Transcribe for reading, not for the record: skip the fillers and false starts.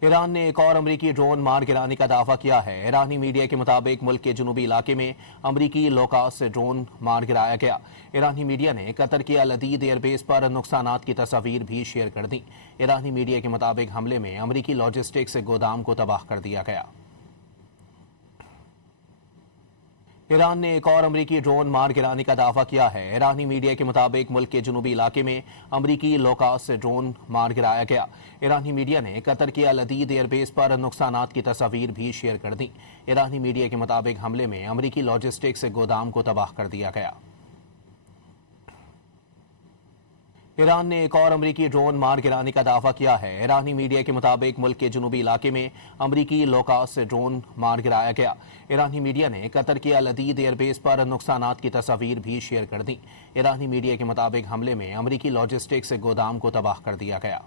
ایران نے ایک اور امریکی ڈرون مار گرانے کا دعویٰ کیا ہے۔ ایرانی میڈیا کے مطابق ملک کے جنوبی علاقے میں امریکی لوکاس سے ڈرون مار گرایا گیا۔ ایرانی میڈیا نے قطر کے العدید ایئر بیس پر نقصانات کی تصاویر بھی شیئر کر دیں۔ ایرانی میڈیا کے مطابق حملے میں امریکی لاجسٹکس گودام کو تباہ کر دیا گیا۔ ایران نے ایک اور امریکی ڈرون مار گرانے کا دعویٰ کیا ہے۔ ایرانی میڈیا کے مطابق ملک کے جنوبی علاقے میں امریکی لوکاس سے ڈرون مار گرایا گیا۔ ایرانی میڈیا نے قطر کے العدید ایئر بیس پر نقصانات کی تصاویر بھی شیئر کر دیں۔ ایرانی میڈیا کے مطابق حملے میں امریکی لاجسٹکس گودام کو تباہ کر دیا گیا۔ ایران نے ایک اور امریکی ڈرون مار گرانے کا دعویٰ کیا ہے۔ ایرانی میڈیا کے مطابق ملک کے جنوبی علاقے میں امریکی لوکاس سے ڈرون مار گرایا گیا۔ ایرانی میڈیا نے قطر کے العدید ایئر بیس پر نقصانات کی تصاویر بھی شیئر کر دیں۔ ایرانی میڈیا کے مطابق حملے میں امریکی لاجسٹکس گودام کو تباہ کر دیا گیا۔